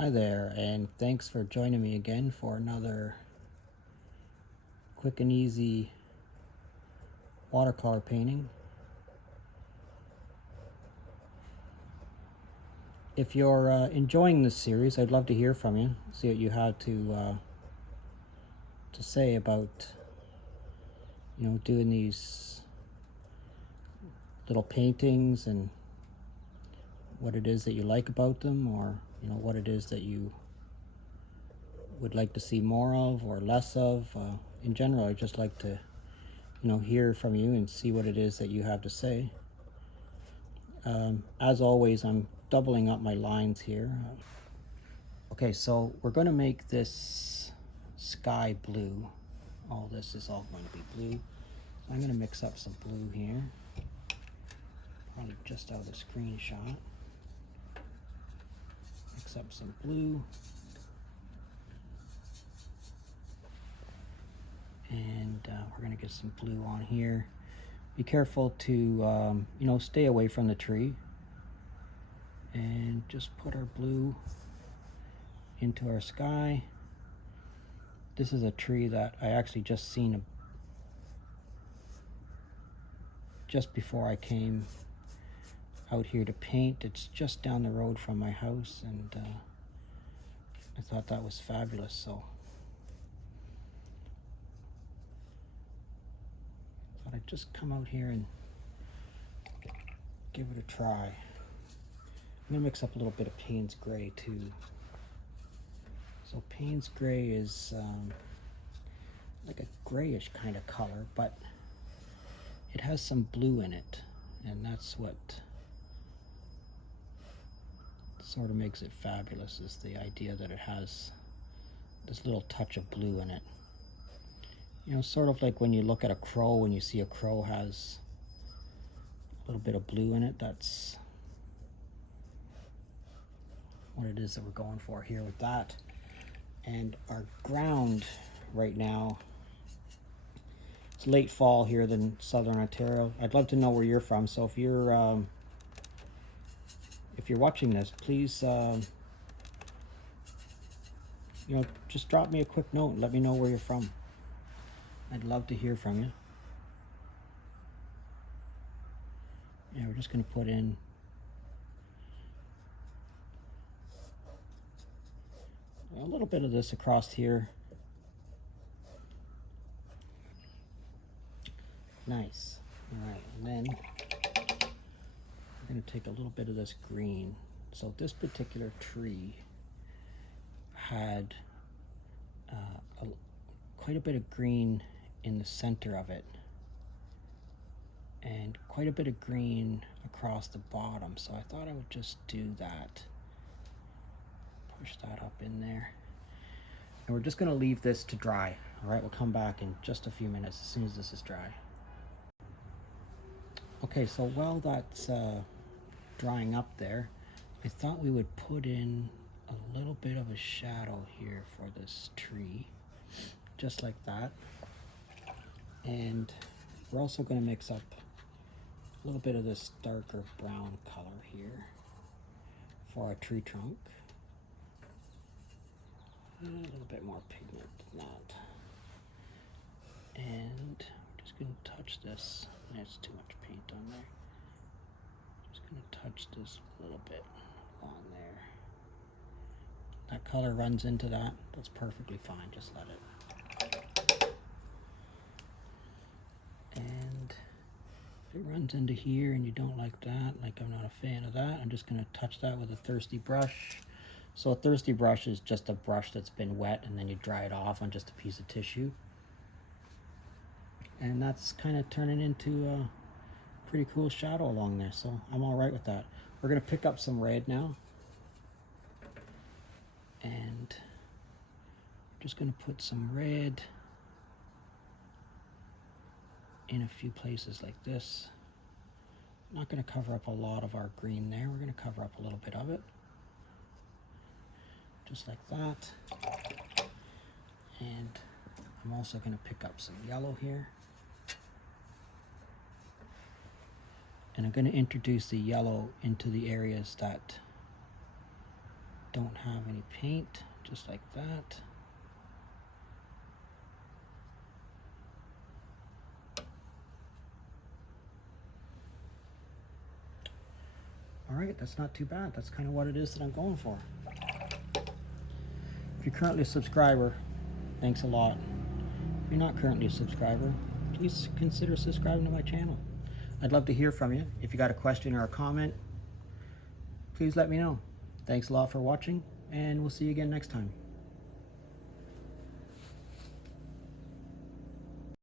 Hi there, and thanks for joining me again for another quick and easy watercolor painting. If you're enjoying this series, I'd love to hear from you, see what you have to say about doing these little paintings and what it is that you like about them, or what it is that you would like to see more of or less of. In general, I'd just like to hear from you and see what it is that you have to say. As always, I'm doubling up my lines here. Okay, so we're going to make this sky blue. All this is all going to be blue. I'm going to mix up some blue here. Probably just out of the screenshot. Mix up some blue. And we're going to get some blue on here. Be careful to stay away from the tree, and just put our blue into our sky. This is a tree that I actually just seen just before I came out here to paint. It's just down the road from my house, and I thought that was fabulous, so I thought I'd just come out here and give it a try. I'm gonna mix up a little bit of Payne's Gray too. So Payne's Gray is like a grayish kind of color, but it has some blue in it, and that's what sort of makes it fabulous, is the idea that it has this little touch of blue in it. Sort of like when you look at a crow, when you see a crow has a little bit of blue in it. That's what it is that we're going for here with that. And our ground right now, it's late fall here in southern Ontario. I'd love to know where you're from, so if you're watching this, please just drop me a quick note and let me know where you're from. I'd love to hear from you. Yeah, we're just going to put in a little bit of this across here. Nice. All right, and then we're going to take a little bit of this green. So this particular tree had quite a bit of green in the center of it, and quite a bit of green across the bottom. So I thought I would just do that. Push that up in there. And we're just going to leave this to dry. All right, we'll come back in just a few minutes as soon as this is dry. Okay, so while that's drying up there, I thought we would put in a little bit of a shadow here for this tree, just like that. And we're also going to mix up a little bit of this darker brown color here for our tree trunk. And a little bit more pigment than that. And I'm just going to touch this. There's too much paint on there. Just going to touch this a little bit on there. That color runs into that. That's perfectly fine. Just let it. And if it runs into here and you don't like that, like I'm not a fan of that, I'm just going to touch that with a thirsty brush. So a thirsty brush is just a brush that's been wet, and then you dry it off on just a piece of tissue. And that's kind of turning into a pretty cool shadow along there, so I'm all right with that. We're going to pick up some red now. And I'm just going to put some red in a few places like this. I'm not going to cover up a lot of our green there. We're going to cover up a little bit of it. Just like that. And I'm also going to pick up some yellow here. And I'm going to introduce the yellow into the areas that don't have any paint, just like that. All right, that's not too bad. That's kind of what it is that I'm going for. If you're currently a subscriber, thanks a lot. If you're not currently a subscriber, please consider subscribing to my channel. I'd love to hear from you. If you got a question or a comment, please let me know. Thanks a lot for watching, and we'll see you again next time.